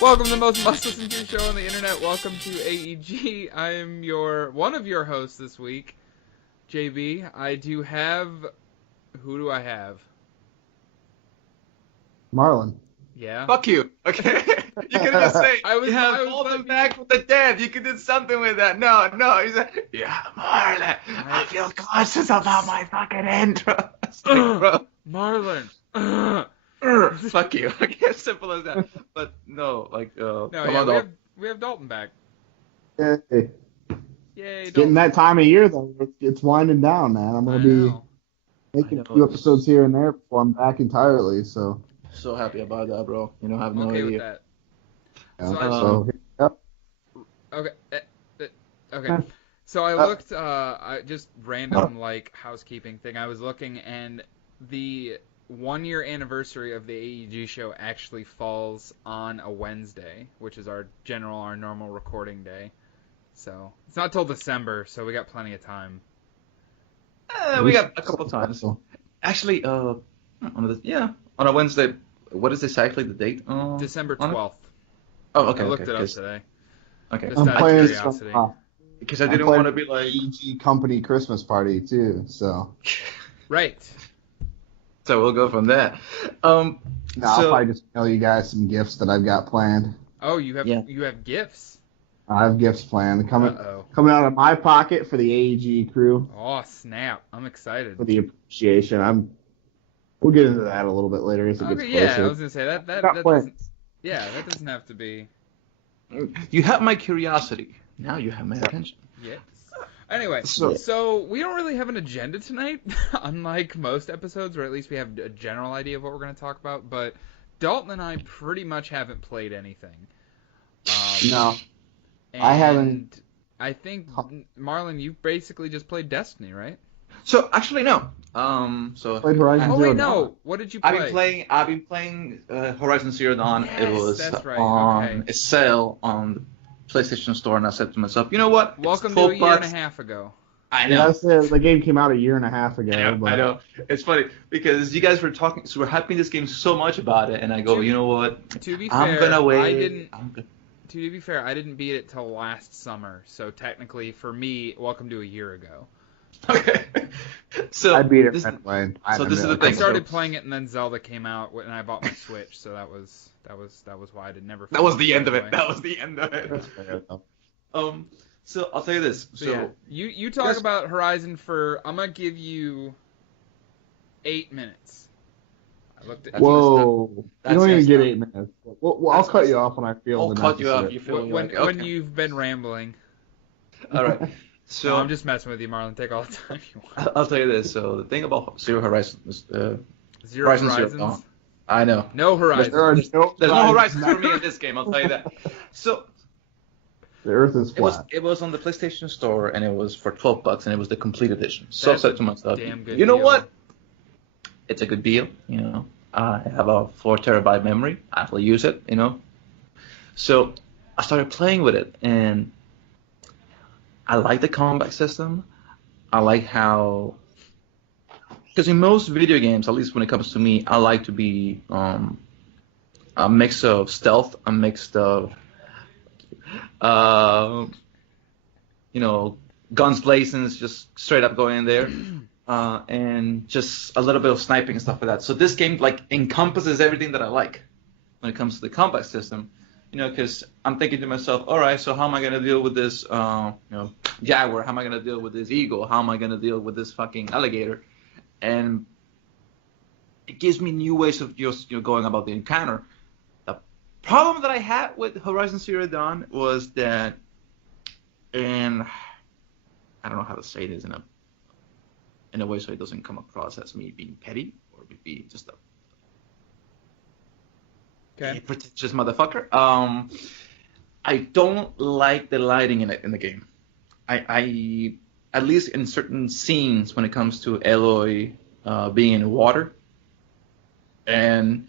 Welcome to the most must-listen to show on the internet. Welcome to AEG. I am one of your hosts this week, JB. I do have... Who do I have? Marlon. Yeah? Fuck you. Okay. You could just say, you have Dalton back from the dead. You could do something with that. No. He's like, yeah, Marlon. I feel cautious about my fucking intro. Bro. Marlon. Fuck you. Okay, as simple as that. But no, like, come on, Dalton. We have Dalton back. Hey. Yay, It's Dalton. getting that time of year, though. It's winding down, man. I'm going to be making a few episodes here and there before I'm back entirely, so. So happy about that, bro. You don't have no okay idea. with that. Yeah, Okay. So I looked, I just random housekeeping thing. I was looking, and the 1-year anniversary of the AEG show actually falls on a Wednesday, which is our normal recording day. So it's not till December, so we got plenty of time. We got a couple times. Actually, on a Wednesday. What is exactly the date? December 12th. Oh, okay. I looked it up today. Okay. Just I'm out of playing curiosity. Because I didn't want to be like AEG company Christmas party, too, so. Right. So we'll go from there. I'll probably just mail you guys some gifts that I've got planned. Oh, you have gifts? I have gifts planned coming out of my pocket for the AEG crew. Oh, snap. I'm excited. For the appreciation. We'll get into that a little bit later as it gets closer. Yeah, I was going to say, that doesn't have to be... You have my curiosity. Now you have my attention. Yes. Anyway, so we don't really have an agenda tonight, unlike most episodes, or at least we have a general idea of what we're going to talk about, but Dalton and I pretty much haven't played anything. No. I haven't. I think, Marlon, you basically just played Destiny, right? So, actually, no. Played Horizon Zero Dawn. No. What did you play? I've been playing Horizon Zero Dawn. Yes, it was that's right. on a sale on the PlayStation Store, and I said to myself, you know what? Welcome to a year and a half ago. I know. Yeah, the game came out a year and a half ago. I know. It's funny because you guys were talking, so we're hyping this game so much about it, and I go, you know what? To be fair, I'm gonna wait. To be fair, I didn't beat it till last summer, so technically, for me, welcome to a year ago. Okay. So I beat it anyway. So this is the thing. I started playing it, and then Zelda came out, and I bought my Switch, so that was why I did never. That was the end of it. That was the end of it. So I'll tell you this. So you talk about Horizon for. I'm gonna give you 8 minutes. I looked at. Whoa! You don't even get 8 minutes. Well, I'll cut you off when I feel. I'll cut you off. You feel when you've been rambling. All right. So no, I'm just messing with you, Marlon. Take all the time you want. I'll tell you this. So the thing about Zero Horizon is Horizons? Zero Dawn. I know. No Horizons. There's no Horizons for me in this game. I'll tell you that. So the Earth is flat. It was on the PlayStation Store, and it was for $12, and it was the complete edition. So I said to myself, you know what? It's a good deal. You know, I have a 4 terabyte memory. I will use it. You know. So I started playing with it, and I like the combat system. I like how, because in most video games, at least when it comes to me, I like to be a mix of stealth, a mix of, guns blazing, just straight up going in there, and just a little bit of sniping and stuff like that. So this game encompasses everything that I like when it comes to the combat system. Because I'm thinking to myself, all right, so how am I going to deal with this, jaguar? How am I going to deal with this eagle? How am I going to deal with this fucking alligator? And it gives me new ways of just going about the encounter. The problem that I had with Horizon Zero Dawn was that, and I don't know how to say this in a way so it doesn't come across as me being petty or be just a pretentious motherfucker. I don't like the lighting in the game. I at least in certain scenes when it comes to Aloy being in water, and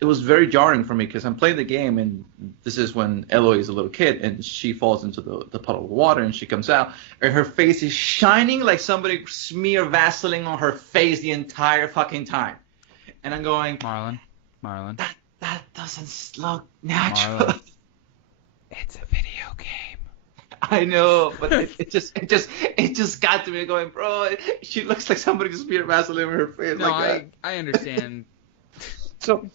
it was very jarring for me because I'm playing the game and this is when Aloy is a little kid and she falls into the puddle of water and she comes out and her face is shining like somebody smeared Vaseline on her face the entire fucking time, and I'm going, Marlon. that doesn't look natural. Marlon, it's a video game. I know, but it just got to me going, bro. She looks like somebody just smeared Vaseline in her face. No, like that. I understand. So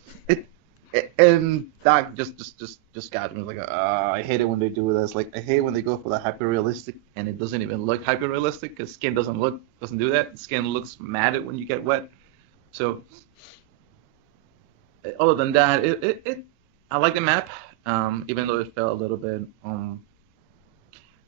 and that just got me like, I hate it when they do this. Like I hate when they go for the hyper realistic and it doesn't even look hyper realistic because skin doesn't do that. Skin looks matted when you get wet. So other than that, I like the map. Even though it felt a little bit.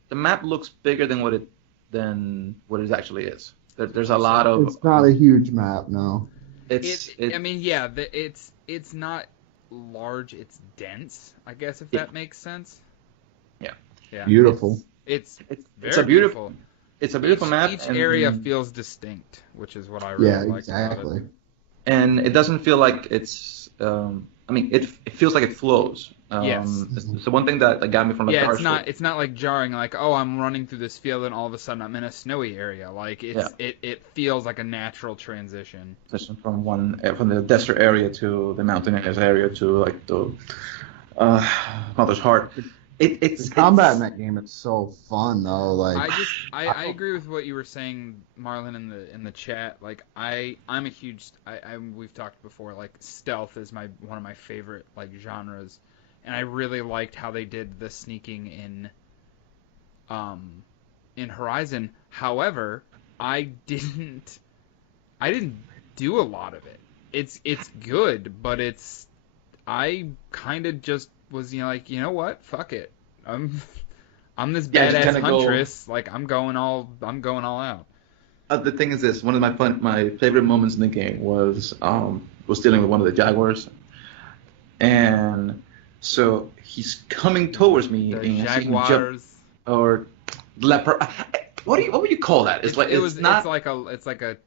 The map looks bigger than what it actually is. There's a lot of. It's not a huge map, no. I mean, yeah, it's not large. It's dense, I guess, if that makes sense. Yeah. Yeah. Beautiful. It's a beautiful. It's a beautiful map. Each area feels distinct, which is what I really like exactly. about it. And it doesn't feel like it's. I mean, it feels like it flows. Yes. So one thing that got me from the it's not like jarring. Like, oh, I'm running through this field and all of a sudden I'm in a snowy area. Like it feels like a natural transition. From the desert area to the mountainous area to like the Mother's Heart. The combat in that game is so fun though. Like I agree with what you were saying, Marlon, in the chat. Like I'm a huge we've talked before. Like stealth is one of my favorite like genres, and I really liked how they did the sneaking in Horizon. However, I didn't do a lot of it. It's good, but I kind of just was like, you know what? Fuck it. I'm this badass huntress. Like I'm going all out. The thing is this: one of my favorite moments in the game was dealing with one of the jaguars, and so he's coming towards me. The and jaguars or leopard. What would you call that? It's like it's like a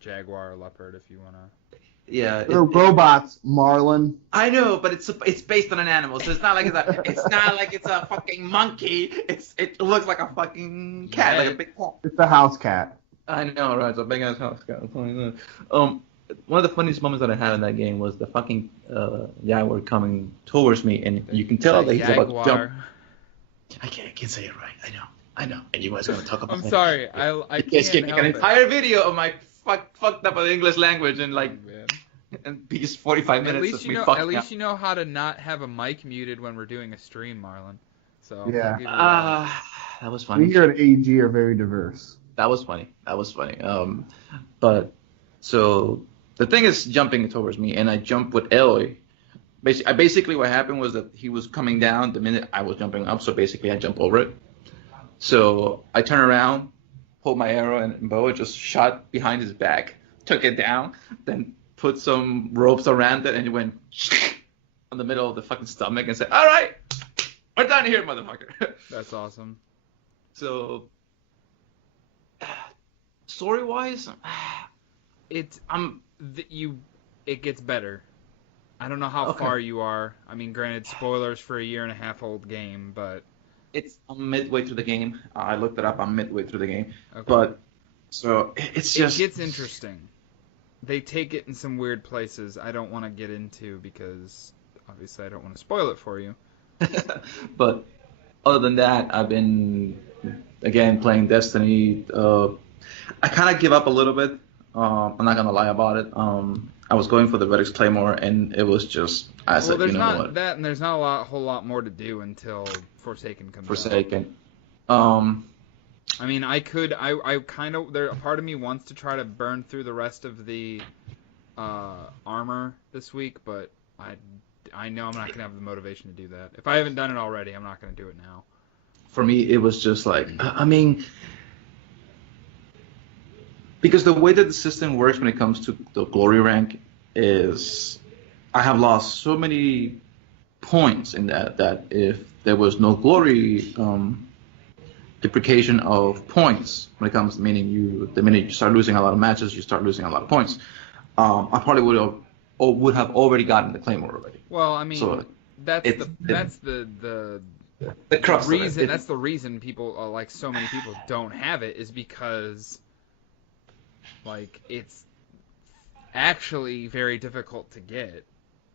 jaguar or leopard, if you wanna. Yeah, they're robots, Marlon. I know, but it's based on an animal, so it's not like it's a fucking monkey. It looks like a fucking cat, like a big paw. It's a house cat. I know, right? It's a big ass house cat. One of the funniest moments that I had in that game was the fucking jaguar coming towards me, and you can tell that he's about to jump. I can't say it right. I know. And you guys are gonna talk about. I'm sorry. I can't make an entire video of my fucked up the English language and like. Oh, And be just 45 minutes. At least you know how to not have a mic muted when we're doing a stream, Marlon. So yeah. That was funny. We here at AEG are very diverse. That was funny. But so the thing is jumping towards me, and I jumped with Eloy. Basically, what happened was that he was coming down the minute I was jumping up. So basically, I jumped over it. So I turned around, pulled my arrow and bow, just shot behind his back, took it down, then put some ropes around it, and it went on the middle of the fucking stomach and said, "All right, we're done here, motherfucker." That's awesome. So, story-wise, it gets better. I don't know how far you are. I mean, granted, spoilers for a 1.5-year old game, but I'm midway through the game. I looked it up. I'm midway through the game, okay. But so it gets interesting. They take it in some weird places I don't want to get into because obviously I don't want to spoil it for you. But other than that, I've been again playing Destiny. I kind of give up a little bit. I'm not gonna lie about it. I was going for the Redix Claymore, and it was just said, you know what? There's not that, and there's not a whole lot more to do until Forsaken comes out. Forsaken. I mean, I kind of, a part of me wants to try to burn through the rest of the armor this week, but I know I'm not going to have the motivation to do that. If I haven't done it already, I'm not going to do it now. For me, it was just like, I mean, because the way that the system works when it comes to the glory rank is, I have lost so many points in that if there was no glory depreciation of points when it comes, meaning the minute you start losing a lot of matches, you start losing a lot of points. I probably would have already gotten the Claymore already. Well, I mean, so that's the crux reason. That's the reason people like so many people don't have it is because like it's actually very difficult to get.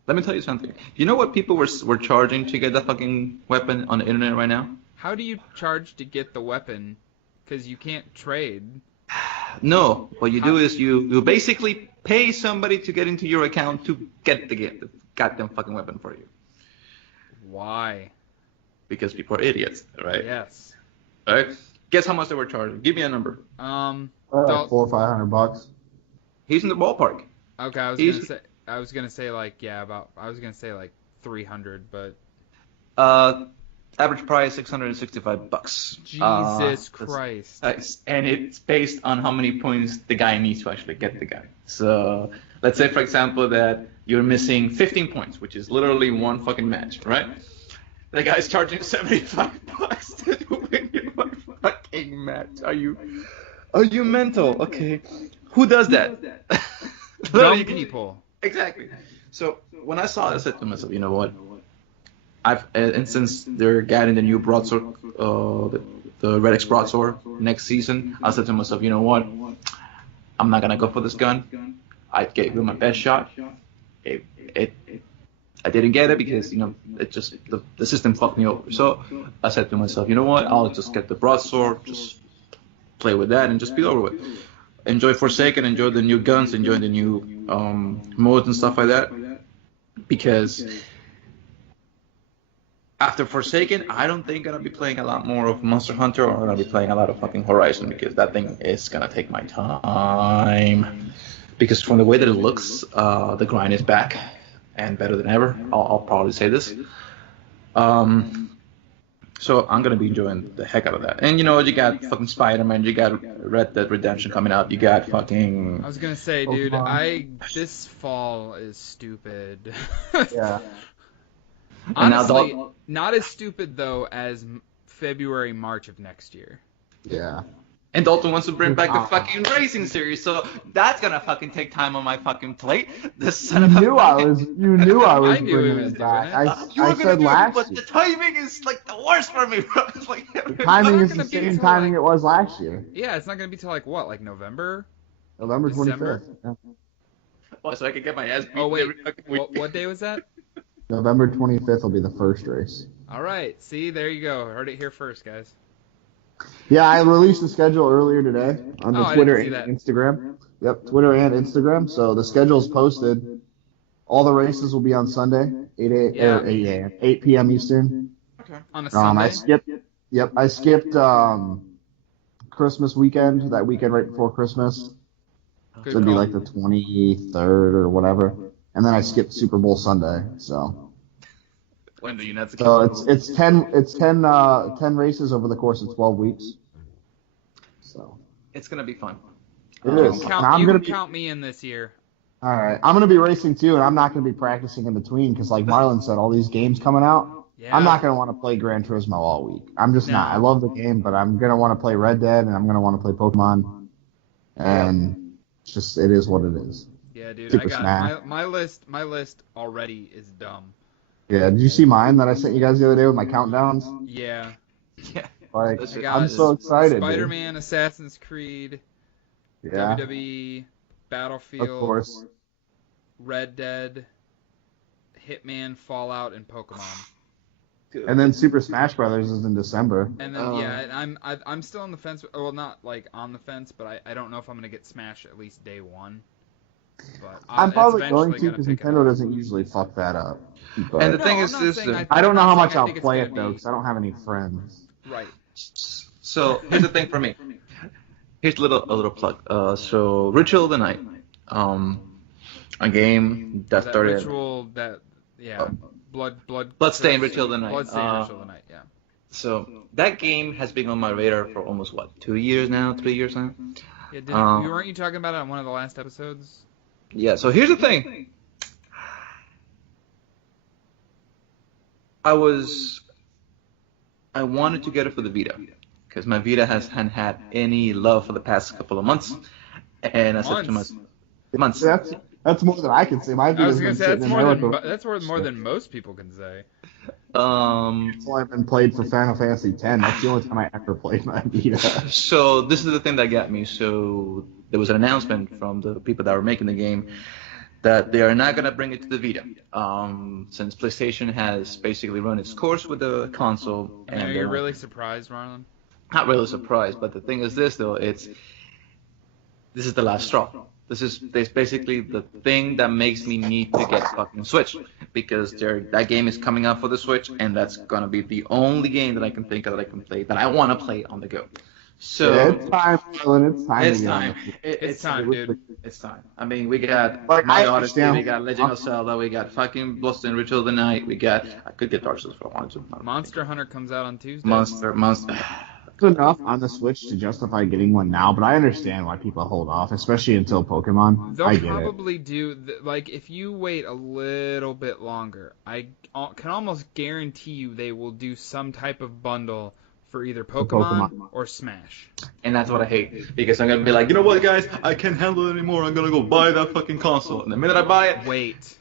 Let me tell you something. You know what people were charging to get that fucking weapon on the internet right now? How do you charge to get the weapon? Because you can't trade. No, what you do is you basically pay somebody to get into your account to get the goddamn fucking weapon for you. Why? Because people are idiots, right? Yes. All right. Guess how much they were charging? Give me a number. $400 or $500. He's in the ballpark. Okay, I was gonna say like 300, but average price $665. Jesus Christ. And it's based on how many points the guy needs to actually get the guy. So let's say, for example, that you're missing 15 points, which is literally one fucking match, right? The guy's charging $75 to win your fucking match. Are you mental? Okay. Who does that? Dumb people. Exactly. So when I saw it, I said to myself, you know what? And since they're getting the new broadsword, the Red X broadsword next season, I said to myself, you know what? I'm not gonna go for this gun. I gave it my best shot. I didn't get it because it just the system fucked me over. So I said to myself, you know what? I'll just get the broadsword, just play with that, and just be over with. Enjoy Forsaken, enjoy the new guns, enjoy the new modes and stuff like that. Because after Forsaken, I don't think I'm gonna be playing a lot more of Monster Hunter, or I'm gonna be playing a lot of fucking Horizon, because that thing is gonna take my time. Because from the way that it looks, the grind is back and better than ever. I'll probably say this. So I'm gonna be enjoying the heck out of that. And you got fucking Spider-Man, you got Red Dead Redemption coming out, you got fucking. I was gonna say, dude, this fall is stupid. Yeah. Honestly, not as stupid though as February, March of next year. Yeah. And Dalton wants to bring back the fucking racing series, so that's gonna fucking take time on my fucking plate. You knew I was bringing it back. I said last year. But the timing is like the worst for me, bro. It's like the timing is the same timing it was last year. Yeah, it's not gonna be till like November? November 25th. Yeah. Oh, so I can get my ass beat. Oh wait, every fucking week. what day was that? November 25th will be the first race. All right, see, there you go. Heard it here first, guys. Yeah, I released the schedule earlier today on the Twitter and Instagram. Yep, Twitter and Instagram. So the schedule's posted. All the races will be on Sunday, 8 p.m. Eastern. Okay. On a Sunday. I skipped Christmas weekend, that weekend right before Christmas. So it'd be like the 23rd or whatever. And then I skipped Super Bowl Sunday. So. When do you not skip? So it's 10 races over the course of 12 weeks. So it's gonna be fun. It is. You can count me in this year. All right, I'm gonna be racing too, and I'm not gonna be practicing in between because, like Marlon said, all these games coming out. Yeah. I'm not gonna want to play Gran Turismo all week. I'm just not. I love the game, but I'm gonna want to play Red Dead and I'm gonna want to play Pokemon, and it is what it is. Yeah, dude. Super Smash. My list already is dumb. Yeah, did you see mine that I sent you guys the other day with my countdowns? Yeah. Yeah. Like, I'm so excited. Spider-Man, Assassin's Creed, WWE, Battlefield, of course, Red Dead, Hitman, Fallout, and Pokemon. And then Super Smash Brothers is in December. And then I'm still on the fence. Well, not like on the fence, but I don't know if I'm gonna get Smash at least day one. But I'm probably going to because Nintendo doesn't usually fuck that up. But and the thing is this: I don't know how much I'll play it though because I don't have any friends. Right. So here's the thing for me. Here's a little plug. So Ritual of the Night, a game that started. Ritual that Bloodstained Ritual of the Night. Bloodstained Ritual of the Night. Yeah. So that game has been on my radar for almost 3 years now. Yeah. Weren't you talking about it on one of the last episodes? Yeah. So here's the thing. I wanted to get it for the Vita because my Vita hasn't had any love for the past couple of months, and I said to myself, months. That's more than I can say. My Vita's been sitting that's more than most people can say. That's why I've been played for Final Fantasy X. That's the only time I ever played my Vita. So this is the thing that got me. So there was an announcement from the people that were making the game that they are not going to bring it to the Vita, since PlayStation has basically run its course with the console. And are you really surprised, Marlon? Not really surprised, but the thing is this, though, this is the last straw. This is basically the thing that makes me need to get fucking Switch, because that game is coming out for the Switch, and that's going to be the only game that I can think of that I can play, that I want to play on the go. So yeah, it's time, Marlon. It's time. It's time. It's time, dude. It's time. I mean, we got Like, Mario I Odyssey, understand. we got Legend of Zelda, we got fucking Lost in Ritual of the Night, I could get Dark Souls if I wanted to. Monster Hunter comes out on Tuesday. Monster. It's enough on the Switch to justify getting one now, but I understand why people hold off, especially until Pokemon. They'll I get probably do, like, if you wait a little bit longer, I can almost guarantee you they will do some type of bundle for either Pokemon or Smash. And that's what I hate, because I'm gonna be like, you know what, guys, I can't handle it anymore. I'm gonna go buy that fucking console, and the minute I buy it, Wait.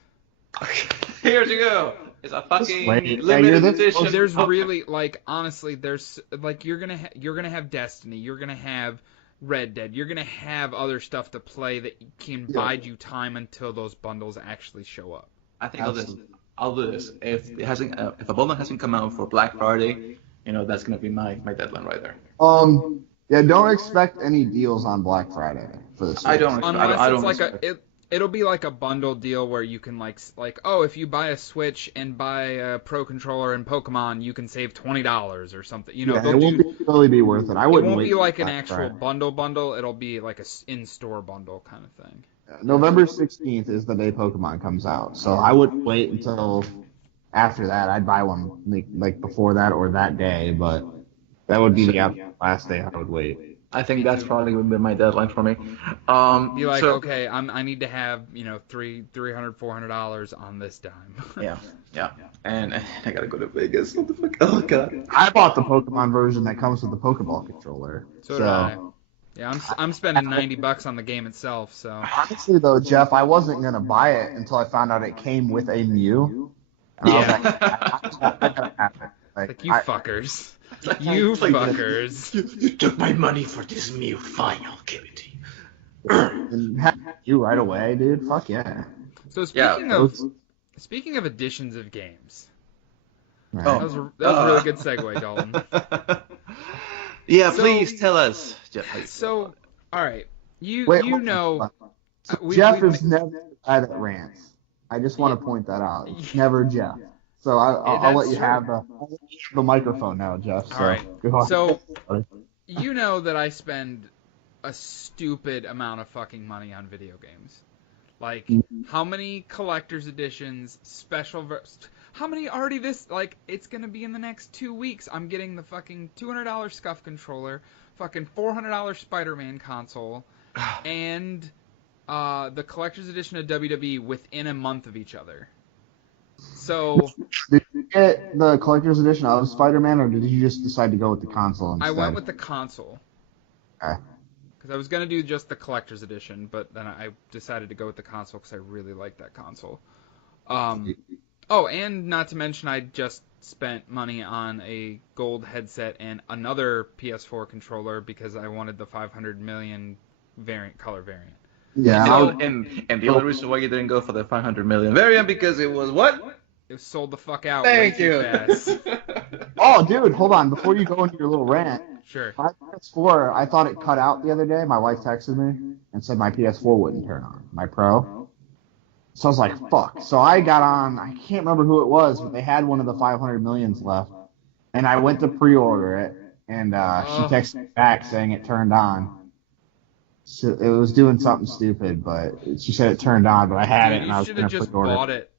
here you go. It's a fucking wait. limited Yeah, edition. There's really, like, honestly, there's, like, you're gonna have Destiny, you're gonna have Red Dead, you're gonna have other stuff to play that can bide you time until those bundles actually show up. I think I'll do this. If a bundle hasn't come out for Black Friday, that's gonna be my deadline right there. Yeah, don't expect any deals on Black Friday for this. I don't. Unless I it's don't like it'll be like a bundle deal where you can like oh, if you buy a Switch and buy a Pro Controller and Pokemon, you can save $20 or something. Yeah, it won't really be worth it. I wouldn't. It won't be like an Black actual Friday. bundle. It'll be like a in-store bundle kind of thing. November 16th is the day Pokemon comes out, so I wouldn't wait until after that. I'd buy one like before that or that day, but that would be the last day I would wait. I think that's probably would be my deadline for me. Be like, okay, I need to have $300-$400 on this dime. yeah, and I gotta go to Vegas. What the fuck? Oh god. I bought the Pokemon version that comes with the Pokeball controller. So did I. Yeah, I'm spending $90 on the game itself. So honestly, though, Jeff, I wasn't gonna buy it until I found out it came with a Mew. And I was like, I gotta have it. Like you fuckers. You fuckers. You took my money for this Mew. Fine, I'll give it to you. And have you right away, dude. Fuck yeah. So speaking of editions of games, Right. that was a really good segue, Dalton. Yeah, please tell us, Jeff. So, all right, you Wait, know, Jeff is never the guy that rants. I just want to point that out. It's never Jeff. So I'll let you have the microphone now, Jeff. So, all right. Go on. So you know that I spend a stupid amount of fucking money on video games. Like, how many collector's editions, how many already it's gonna be in the next 2 weeks. I'm getting the fucking $200 Scuff controller, fucking $400 Spider-Man console, and the collector's edition of WWE within a month of each other. So did you get the collector's edition of Spider-Man, or did you just decide to go with the console instead? I went with the console. Okay. Because I was going to do just the collector's edition, but then I decided to go with the console because I really like that console. Oh, and not to mention I just spent money on a gold headset and another PS4 controller because I wanted the 500 million color variant. Yeah. And the only reason why you didn't go for the 500 million variant because it was what? It was sold the fuck out Thank way too fast. Oh, dude, hold on. Before you go into your little rant, Sure. my PS4, I thought it cut out the other day. My wife texted me and said my PS4 wouldn't turn on, my Pro. So I was like, fuck. So I got on, I can't remember who it was, but they had one of the 500 millions left. And I went to pre-order it, and she texted me back saying it turned on. So it was doing something stupid, but she said it turned on, but I had it, and I was going to just pre-order bought it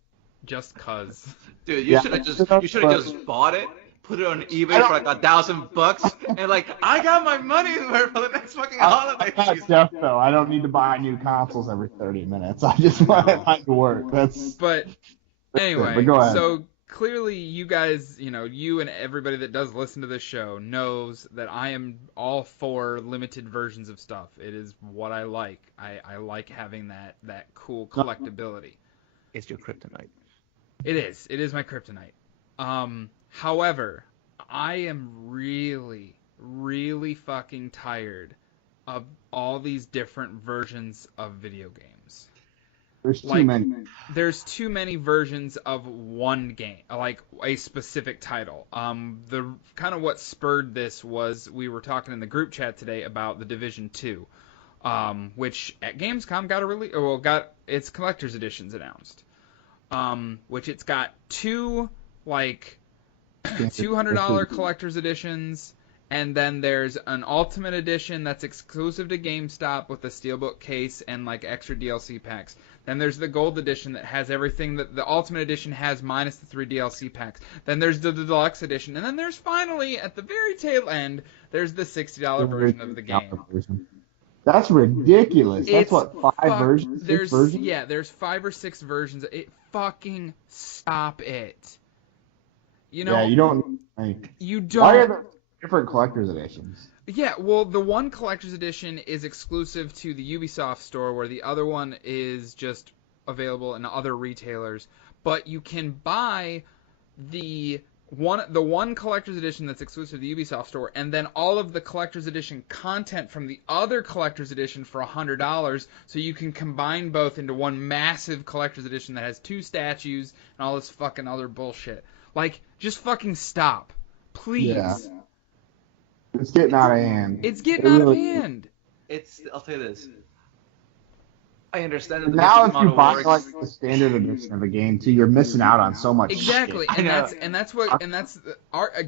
just cause. Dude, you should have just bought it, put it on eBay for like $1,000, and like I got my money for the next fucking holiday. I'm not Jeff, though. I don't need to buy new consoles every 30 minutes. I just want it to work. But anyway, but go ahead. So clearly you guys, you and everybody that does listen to this show knows that I am all for limited versions of stuff. It is what I like. I like having that cool collectability. It's your kryptonite. It is. It is my kryptonite. However, I am really, really fucking tired of all these different versions of video games. There's too many. There's too many versions of one game, like a specific title. The kind of what spurred this was we were talking in the group chat today about the Division 2, which at Gamescom got its collector's editions announced. Which it's got two like $200 collector's editions. And then there's an Ultimate Edition that's exclusive to GameStop with a Steelbook case and like extra DLC packs. Then there's the Gold Edition that has everything that the Ultimate Edition has minus the 3 DLC packs. Then there's the Deluxe Edition. And then there's finally, at the very tail end, there's the $60 version of the game. That's ridiculous. That's what, 5 versions? 6 versions? Yeah, there's 5 or 6 versions. Fucking stop it. You know, yeah, you don't. Why are there different collector's editions? Yeah, well, the one collector's edition is exclusive to the Ubisoft store, where the other one is just available in other retailers. But you can buy the one collector's edition that's exclusive to the Ubisoft store, and then all of the collector's edition content from the other collector's edition for $100, so you can combine both into one massive collector's edition that has 2 statues and all this fucking other bullshit. Like, just fucking stop. Please. Yeah. It's getting out of hand. It's getting out of hand. I'll tell you this. I understand that now if you buy like the standard edition of a game too, you're missing out on so much. Exactly, shit.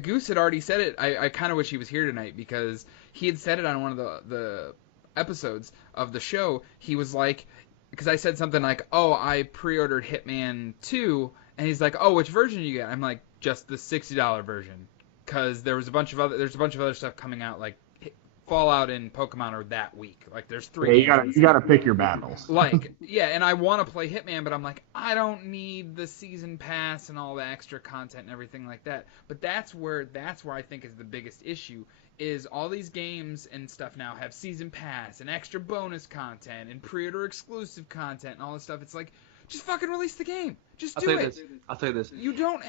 Goose had already said it. I kind of wish he was here tonight because he had said it on one of the episodes of the show. He was like, because I said something like, "Oh, I pre-ordered Hitman 2," and he's like, "Oh, which version you get?" I'm like, "Just the $60 version," because there's a bunch of other stuff coming out like Fallout and Pokemon are that week. Like, there's 3 games. You gotta pick your battles. Like, yeah, and I want to play Hitman, but I'm like, I don't need the season pass and all the extra content and everything like that. But that's where I think is the biggest issue, is all these games and stuff now have season pass and extra bonus content and pre-order exclusive content and all this stuff. It's like, just fucking release the game. Just do it. I'll tell you this. You don't.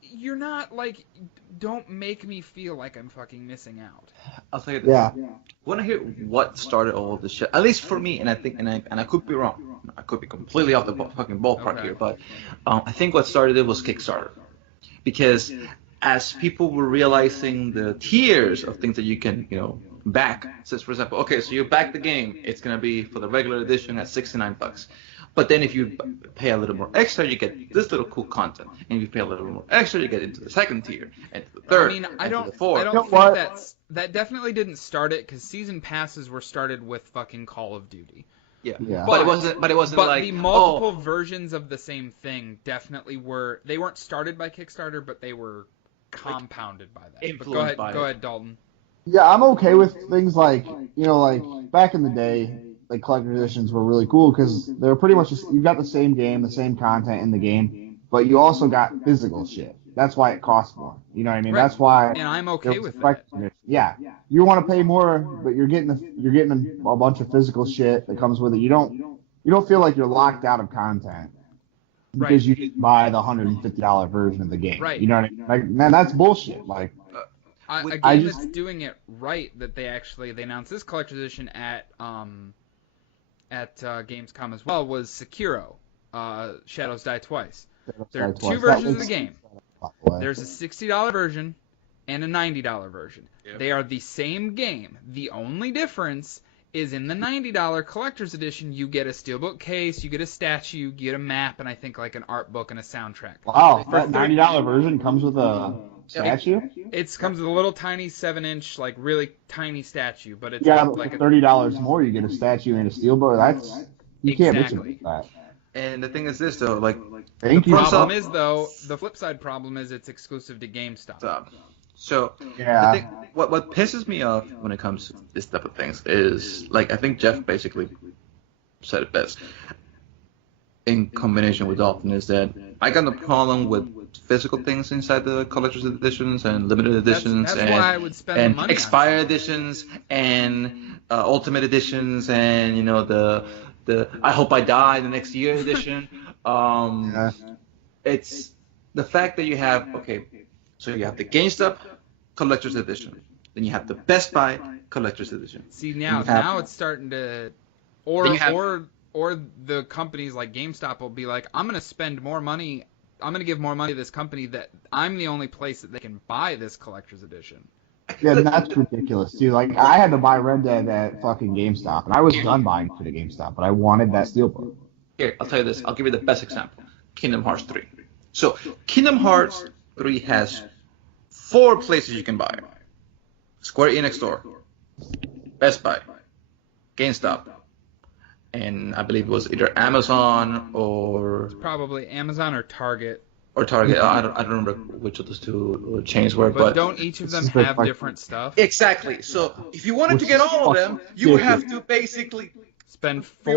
You're not like. Don't make me feel like I'm fucking missing out. I'll tell you this. Yeah. Want to hear what started all of this shit? At least for me, and I think, and I could be wrong. I could be completely off the fucking ballpark here, but I think what started it was Kickstarter, because as people were realizing the tiers of things that you can, back. Says, for example, okay, so you back the game, it's gonna be for the regular edition at $69. But then if you pay a little more extra, you get this little cool content. And if you pay a little more extra, you get into the second tier, and to the third, I don't the fourth. think that definitely didn't start it, because season passes were started with fucking Call of Duty. Yeah. But it wasn't like the multiple versions of the same thing definitely were. They weren't started by Kickstarter, but they were compounded by that. But go ahead, Dalton. Yeah, I'm okay with things like, like back in the day, like collector editions were really cool because they were pretty much just, you got the same game, the same content in the game, but you also got physical shit. That's why it costs more. You know what I mean? Right. That's why. And I'm okay with that. Yeah, you want to pay more, but you're getting a bunch of physical shit that comes with it. You don't feel like you're locked out of content because you didn't buy the $150 version of the game. Right. You know what I mean? Like, man, that's bullshit. Like. A game that's doing it right, that they announced this collector's edition at Gamescom as well, was Sekiro, Shadows Die Twice. There are 2 versions of the game. There's a $60 version and a $90 version. Yep. They are the same game. The only difference is in the $90 collector's edition, you get a steelbook case, you get a statue, you get a map, and I think like an art book and a soundtrack. Wow, that $90 version comes with a statue? It comes with a little tiny 7-inch, like really tiny statue, but it's like $30 more, you get a statue and a steelbook. That's you can't miss that. And the thing is this though, like the flip side problem is it's exclusive to GameStop. So I think what pisses me off when it comes to this type of things is, like, I think Jeff basically said it best in combination with Dalton, is that I got no problem with physical things inside the collector's editions and limited editions that's why I would spend the money expired editions and ultimate editions and the I hope I die the next year edition. It's the fact that you have so you have the GameStop collector's edition, then you have the Best Buy collector's edition. See, now it's starting to, or the companies like GameStop will be like, I'm going to spend more money. I'm going to give more money to this company that I'm the only place that they can buy this collector's edition. Yeah, that's ridiculous, too. Like, I had to buy Red Dead at fucking GameStop, and I was done buying shit at GameStop, but I wanted that steelbook. Here, I'll tell you this. I'll give you the best example. Kingdom Hearts 3. So, Kingdom Hearts 3 has 4 places you can buy it. Square Enix Store, Best Buy, GameStop, and I believe it was either Amazon or... It's probably Amazon or Target. Or Target. I don't remember which of those two chains were, but don't each of them have different stuff? Exactly. So if you wanted to get all of them, you would have to basically spend get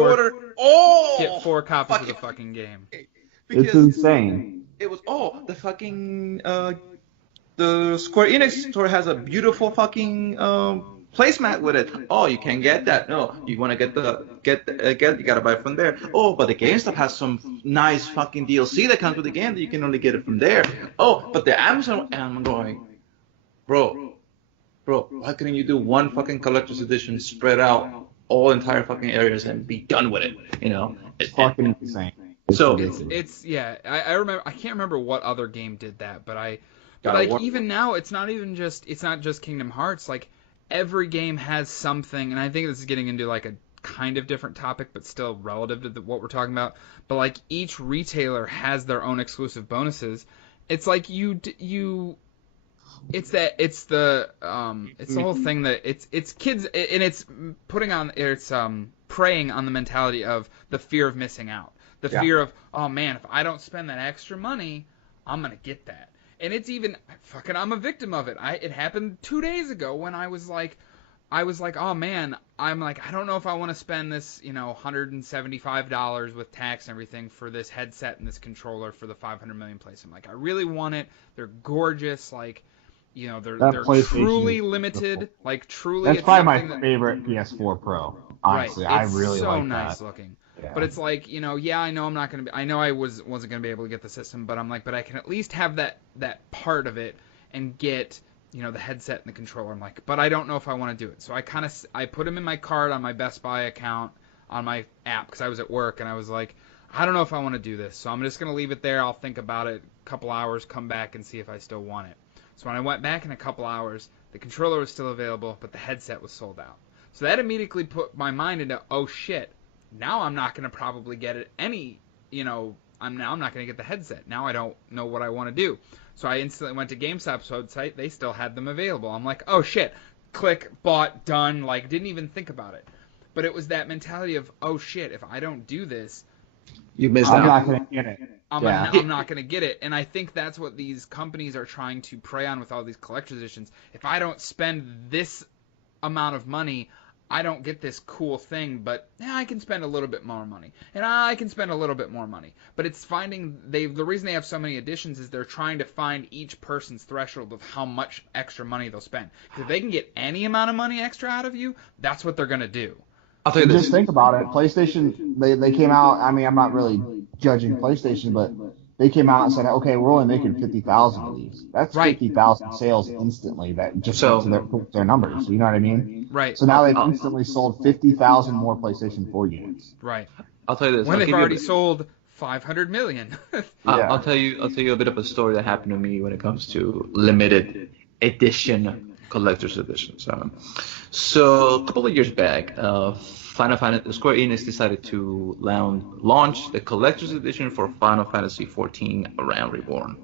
4 copies of the fucking game. It's insane. It was the fucking the Square Enix store has a beautiful fucking placemat with it. Oh, you can't get that. No, you want to get you gotta buy it from there. Oh, but the GameStop has some nice fucking DLC that comes with the game that you can only get it from there. Oh, but the Amazon, and I'm going, bro, why couldn't you do one fucking collector's edition, spread out all entire fucking areas and be done with it? You know, it's fucking insane. So it's yeah. I remember. I can't remember what other game did that, but even now, it's not just Kingdom Hearts. Like, every game has something, and I think this is getting into like a kind of different topic, but still relative to what we're talking about. But like, each retailer has their own exclusive bonuses. It's like it's the whole thing that it's kids, and it's preying on the mentality of the fear of missing out, the fear of, oh man, if I don't spend that extra money, I'm gonna get that. And it's even I'm a victim of it. It happened 2 days ago when I was like, oh man, I don't know if I want to spend this, $175 with tax and everything for this headset and this controller for the 500 million place. I'm like, I really want it. They're gorgeous. Like, they're truly limited. Like, truly. That's probably my favorite PS4 Pro. Honestly, right. I really like that. It's so nice looking. Yeah. But it's like, I know I'm not gonna be. I know I wasn't gonna be able to get the system, but I'm like, but I can at least have that part of it and get, the headset and the controller. I'm like, but I don't know if I want to do it. So I put them in my card on my Best Buy account on my app because I was at work, and I was like, I don't know if I want to do this. So I'm just gonna leave it there. I'll think about it a couple hours, come back and see if I still want it. So when I went back in a couple hours, the controller was still available, but the headset was sold out. So that immediately put my mind into, oh shit. Now I'm not going to probably get it I'm not going to get the headset. Now I don't know what I want to do. So I instantly went to GameStop's website. They still had them available. I'm like, oh shit, click, bought, done, like didn't even think about it. But it was that mentality of, oh shit, if I don't do this, you missed out. I'm not going to get it. I'm not going to get it. And I think that's what these companies are trying to prey on with all these collector's editions. If I don't spend this amount of money, I don't get this cool thing, but I can spend a little bit more money, and I can spend a little bit more money. But it's the reason they have so many editions is they're trying to find each person's threshold of how much extra money they'll spend. If they can get any amount of money extra out of you, that's what they're gonna do. I'll tell you this. Just think about it. PlayStation, they came out. I mean, I'm not really judging PlayStation, but they came out and said, okay, we're only making 50,000 of these. That's 50,000 sales instantly. That just to their numbers. You know what I mean? Right. So now they've instantly sold 50,000 more PlayStation 4 units. Right. I'll tell you this. When they've already sold 500 million. I'll tell you a bit of a story that happened to me when it comes to limited edition collector's editions. So a couple of years back, Square Enix decided to launch the collector's edition for Final Fantasy XIV: A Realm Reborn.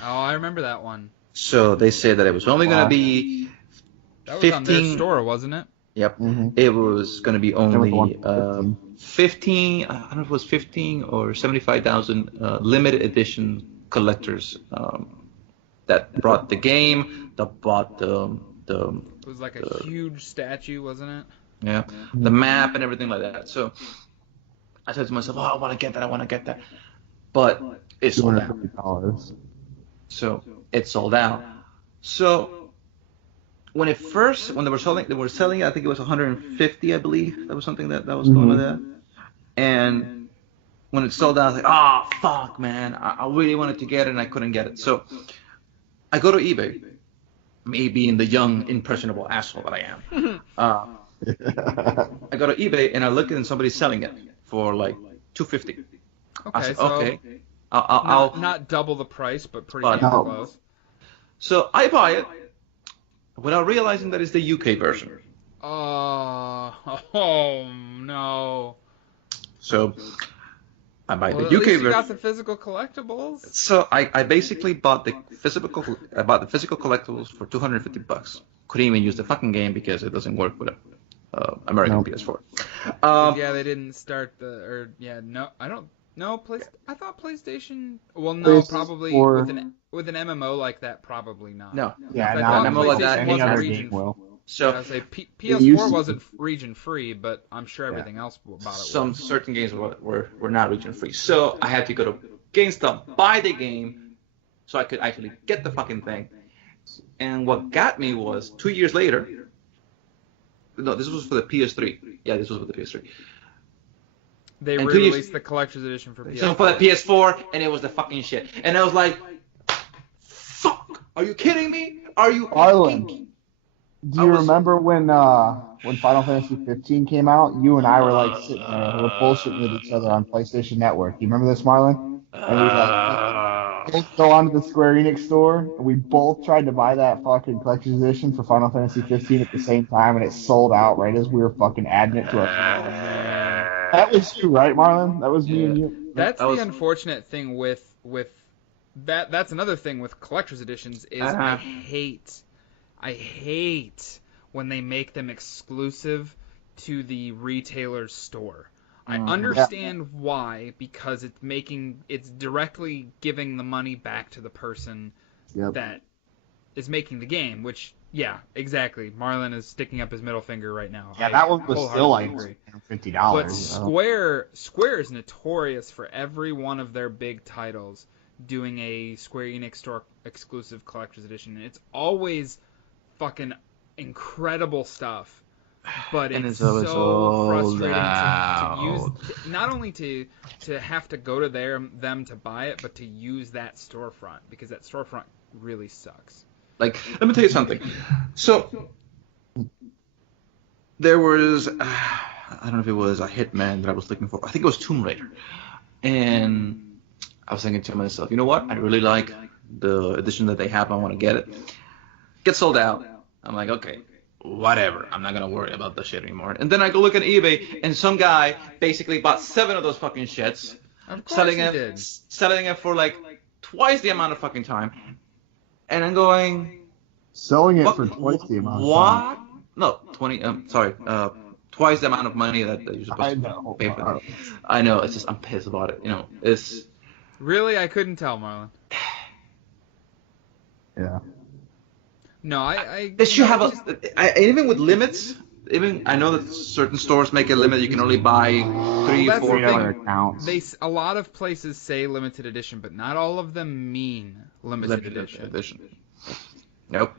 Oh, I remember that one. So they said that it was only going to be 15. That was on their store, wasn't it? Yep. Mm-hmm. It was going to be only 15. I don't know if it was 15 or 75,000 limited edition collectors that brought the game, that bought the. It was like a huge statue, wasn't it? Yeah, the map and everything like that. So I said to myself, I want to get that. But it's sold out. So it's sold out. So when they were selling it, I think it was 150, I believe. That was something that was going with that. And when it sold out, I was like, oh, fuck, man. I really wanted to get it, and I couldn't get it. So I go to eBay, me being the young, impressionable asshole that I am. I go to eBay and I look and somebody's selling it for like $250. Okay, I said, so okay, I'll not double the price, but pretty But- damn No. close. So I buy it without realizing that it's the UK version. Oh no. So I buy Well, the at UK least you version. got the physical collectibles. So I basically bought the physical collectibles for $250. Couldn't even use the fucking game because it doesn't work with a American Nope. PS4. Yeah, they didn't start I don't know. I thought PlayStation. Well, no, PlayStation probably 4. with an MMO like that, probably not. No. Yeah, I not thought MMO like that. PlayStation Any wasn't other region- game will. So I say used PS4 to- wasn't region free, but I'm sure everything else about it some was. certain games were not region free. So I had to go to GameStop, buy the game, so I could actually get the fucking thing. And what got me was 2 years later. No, this was for the PS3. Yeah, this was for the PS3. They and 2 years- released the collector's edition for PS4. So for the PS4, and it was the fucking shit. And I was like, fuck, are you kidding me? Are you Marlon, do I you was- remember when Final Fantasy 15 came out? You and I were like sitting there, we were bullshitting with each other on PlayStation Network. Do you remember this, Marlon? And we both go onto the Square Enix store, and we both tried to buy that fucking collector's edition for Final Fantasy 15 at the same time, and it sold out right as we were fucking adding it to our. That was you, right, Marlon? That was me and you. That's I the was- unfortunate thing with that. That's another thing with collector's editions is I hate when they make them exclusive to the retailer's store. I understand why, because it's directly giving the money back to the person Yep. that is making the game, which, yeah, exactly. Marlon is sticking up his middle finger right now. Yeah, I that one was still like wholeheartedly agree. $50. But Square is notorious for every one of their big titles doing a Square Enix store exclusive collector's edition, and it's always fucking incredible stuff. But And it's it's always so sold frustrating to out. use, not only to have to go to them to buy it, but to use that storefront, because that storefront really sucks. Like, let me tell you something. So, there was, I don't know if it was a Hitman that I was looking for. I think it was Tomb Raider. And I was thinking to myself, you know what? I really like the edition that they have. I want to get it. Get sold out. I'm like, okay, whatever. I'm not going to worry about this shit anymore. And then I go look at eBay, and some guy basically bought 7 of those fucking shits. Of course selling he it, did. selling it for like twice the amount of fucking time. And I'm going, Selling it what? for twice the amount of time. What? No, 20. Twice the amount of money that you're supposed I to know. pay for. I know. It's just I'm pissed about it. You know, it's Really, I couldn't tell, Marlon. Yeah. No, I they should have even with limits. Even I know that certain stores make a limit. You can only buy 3, That's 4, the thing. 5 accounts. a lot of places say limited edition, but not all of them mean limited edition. Nope.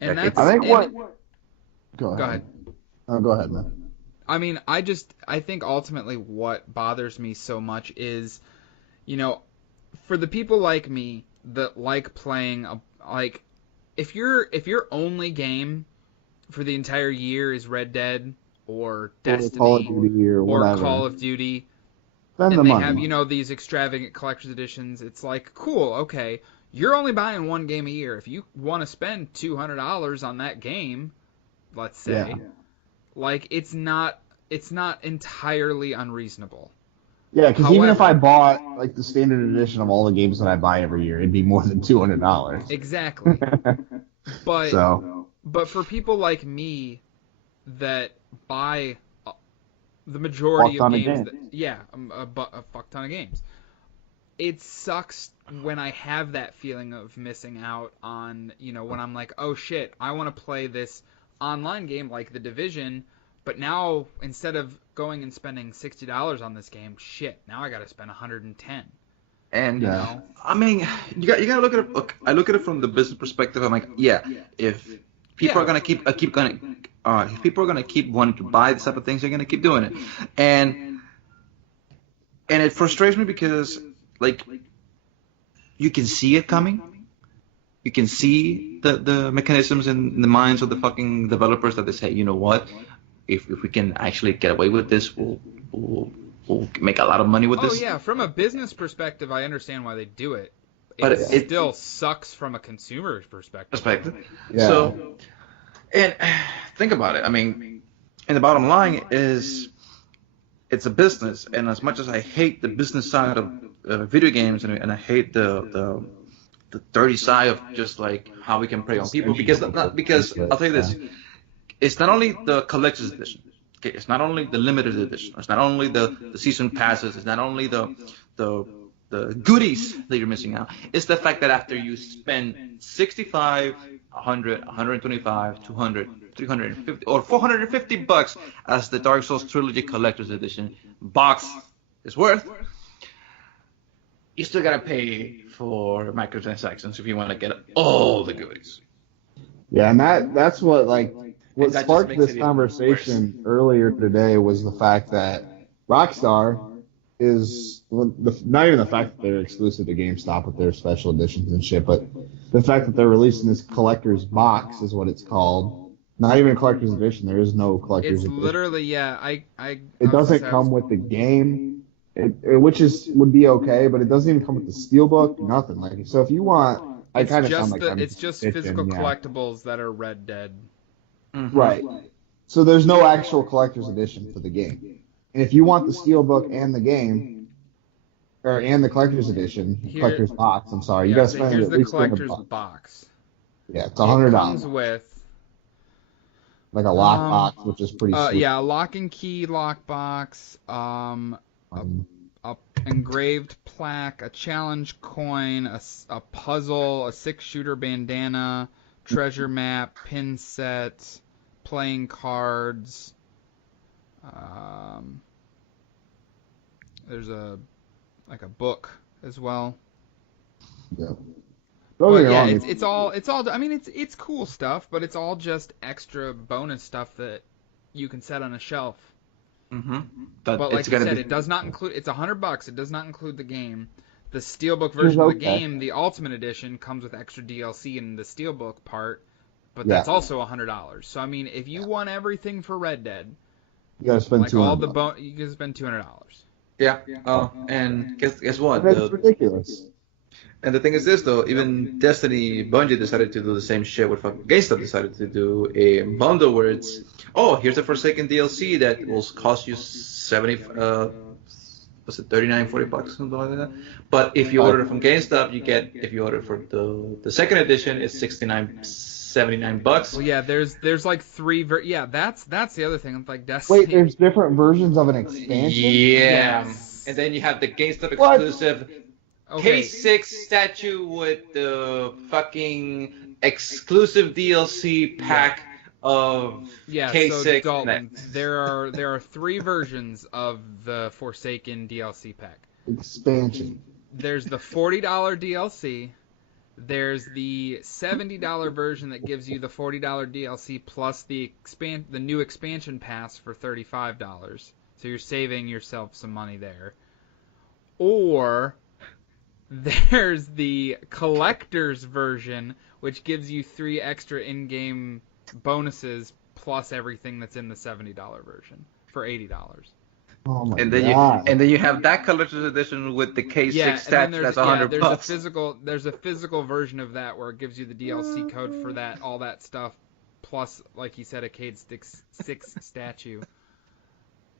And Yeah, that's I think and- what. Go Go ahead. ahead. Oh, go ahead, man. I mean, I think ultimately what bothers me so much is, for the people like me that like playing if your only game for the entire year is Red Dead or Destiny Call of Duty or whatever. Call of Duty, Spend the and they money. have these extravagant collector's editions, it's like, cool, okay, you're only buying one game a year. If you want to spend $200 on that game, let's say. Yeah. Like, it's not entirely unreasonable. Yeah, because even if However- I bought like the standard edition of all the games that I buy every year, it'd be more than $200. Exactly. But So but for people like me that buy the majority Fuck of ton of games, games. a fuck ton of games, it sucks when I have that feeling of missing out on, when I'm like, oh shit, I want to play this online game like The Division, but now instead of going and spending $60 on this game, shit, now I got to spend $110. And Yeah. I mean, you got to look at it. Look, I look at it from the business perspective. I'm like, yeah, if people are gonna keep if people are gonna keep wanting to buy this type of things, they're gonna keep doing it. And it frustrates me because like you can see it coming. You can see the mechanisms in the minds of the fucking developers that they say, you know what, if we can actually get away with this, we'll will make a lot of money with Oh this. yeah, from a business perspective, I understand why they do it. But it still sucks from a consumer perspective. Yeah. So, and think about it. I mean, and the bottom line is, it's a business, and as much as I hate the business side of video games, and I hate the dirty side of just like how we can prey on people, because I'll tell you this, it's not only the collector's edition. Okay, it's not only the limited edition. It's not only the season passes. It's not only the goodies that you're missing out. It's the fact that after you spend 65, 100, 125, 200, 350, or 450 bucks as the Dark Souls Trilogy Collector's Edition box is worth, you still gotta pay for microtransactions if you want to get all the goodies. Yeah, and that's what sparked this conversation earlier today was the fact that Rockstar is not even the fact that they're exclusive to GameStop with their special editions and shit, but the fact that they're releasing this collector's box is what it's called. Not even a collector's edition. There is no collector's edition. It's literally, yeah. It doesn't come with the game, which would be okay, but it doesn't even come with the steelbook. Nothing like it. So if you want, it's just physical collectibles that are Red Dead. Mm-hmm. Right. So there's no actual collector's edition for the game. And if you want the steelbook and the game, and the collector's edition, collector's box, I'm sorry, you gotta spend here's at the least collector's box. Yeah, it's $100. It comes with like a lock box, which is pretty sweet. Yeah, a lock and key lock box, a engraved plaque, a challenge coin, a puzzle, a 6-shooter bandana, treasure map, pin set, playing cards. There's a book as well. Yeah. But yeah, it's all. I mean, it's cool stuff, but it's all just extra bonus stuff that you can set on a shelf. Mm-hmm. But like you said, it does not include. It's $100. It does not include the game. The steelbook version of the game, the Ultimate Edition, comes with extra DLC in the steelbook part, but that's also $100. So I mean, if you want everything for Red Dead, you gotta spend $200. You can spend $200. Yeah. And guess what? That's ridiculous. And the thing is this, though, even Destiny, Bungie decided to do the same shit with fucking GameStop decided to do a bundle where it's, here's the Forsaken DLC that will cost you 39, 40 bucks, something like that. But if you order it from GameStop, if you order for the second edition, it's 79 bucks. Well, yeah, there's like three. That's the other thing. It's like Destiny. Wait, there's different versions of an expansion. Yeah, yes. And then you have the GameStop exclusive. Okay. K6 statue with the fucking exclusive DLC pack of K6. So Dalton, there are three versions of the Forsaken DLC pack. Expansion. There's the $40 DLC. There's the $70 version that gives you the $40 DLC plus the new expansion pass for $35. So you're saving yourself some money there. Or there's the collector's version, which gives you 3 extra in-game bonuses plus everything that's in the $70 version for $80. Oh my God. And then you have that collector's edition with the K6 statue that's $100 bucks. There's a physical version of that where it gives you the DLC code for all that stuff, plus, like you said, a K6 statue.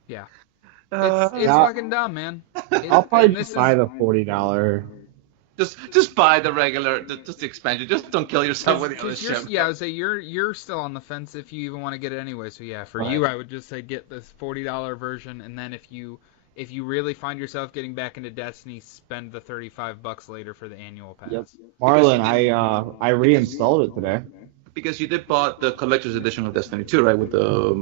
Yeah. It's fucking dumb, man. I'll probably just buy the $40. Just buy the regular, just the expansion. Just don't kill yourself with the other shit. Yeah, I would say you're still on the fence if you even want to get it anyway. So yeah, for you, I would just say get this $40 version, and then if you really find yourself getting back into Destiny, spend the $35 later for the annual pass. Yep. Marlon, I reinstalled it today. Because you did bought the collector's edition of Destiny 2, right, with the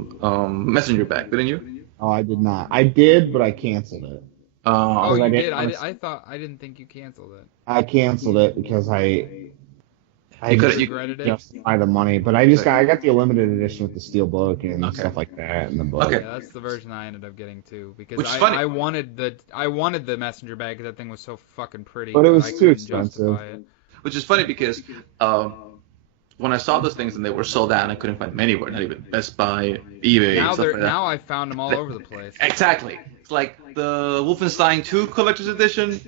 messenger bag, didn't you? Oh, I did not. I did, but I canceled it. You did? I didn't think you canceled it. I canceled it because I regretted it. Justify the money, but I got the limited edition with the steelbook and stuff like that and the book. Okay. Yeah, that's the version I ended up getting too because I wanted the messenger bag because that thing was so fucking pretty. But it was too expensive. Which is funny because when I saw those things and they were sold out and I couldn't find them anywhere, not even Best Buy, eBay, Now stuff like that. now I found them all over the place. Exactly. It's like the Wolfenstein 2 Collector's Edition.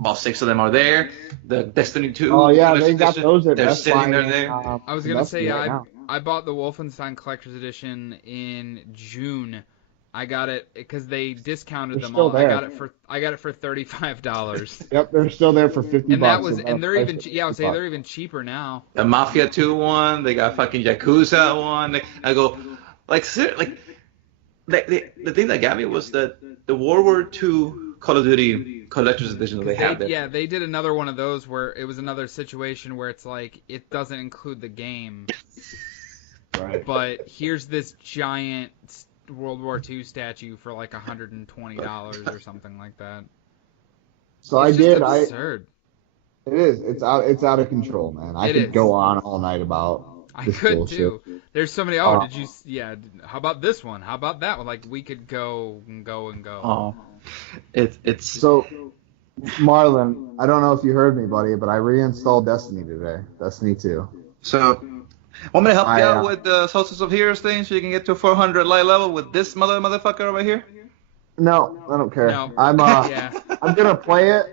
About 6 of them are there. The Destiny 2. Oh yeah, Collector's they got Edition, those at they're Best sitting Buy. there. I was gonna say I now. bought the Wolfenstein Collector's Edition in June. I got it because they discounted They're them still all. there. I got it for $35. Yep, they're still there for 50 And bucks. that was, and they're even, I would say they're even cheaper now. The Mafia 2 one. They got fucking Yakuza one. I go, like, the thing that got me was that the World War II Call of Duty Collector's Edition that they had there. Yeah, they did another one of those where it was another situation where it's like it doesn't include the game, Right. but here's this giant World War II statue for like $120 or something like that. So It's I just did. absurd. It is. It's out of control, man. I could go on all night about. I this could bullshit. too. There's so many. Did you? Yeah. How about this one? How about that one? Like we could go and go and go. Oh, it's So, Marlon, I don't know if you heard me, buddy, but I reinstalled Destiny today. Destiny 2. So, want me to help you out with the Solstice of Heroes thing so you can get to 400 light level with this motherfucker over here? No, I don't care. No. I'm Yeah. I'm gonna play it.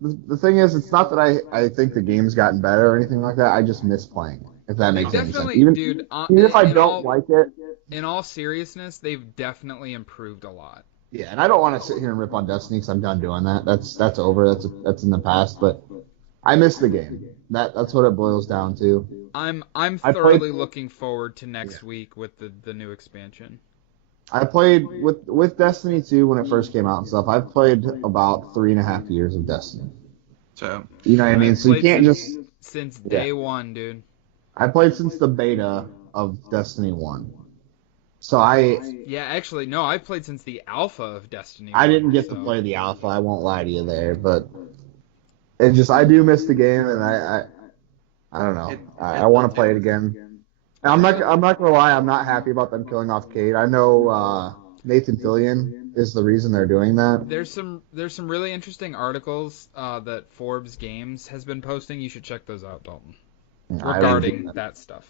The thing is, it's not that I think the game's gotten better or anything like that. I just miss playing it, if that makes any sense. Definitely, Even, dude. even if I don't like it. In all seriousness, they've definitely improved a lot. Yeah, and I don't want to sit here and rip on Destiny because I'm done doing that. That's over. That's in the past. But I miss the game. That's what it boils down to. I'm thoroughly looking forward to next week with the new expansion. I played with Destiny 2 when it first came out and stuff. I've played about 3.5 years of Destiny. So you know what I mean? So you can't since day one, dude. I played since the beta of Destiny 1. So actually no, I played since the alpha of Destiny 1, I didn't get to play the alpha. I won't lie to you there, but it just I do miss the game, and I don't know. I want to play it again. I'm not gonna lie. I'm not happy about them killing off Cade. I know Nathan Fillion is the reason they're doing that. There's some really interesting articles that Forbes Games has been posting. You should check those out, Dalton, regarding that stuff.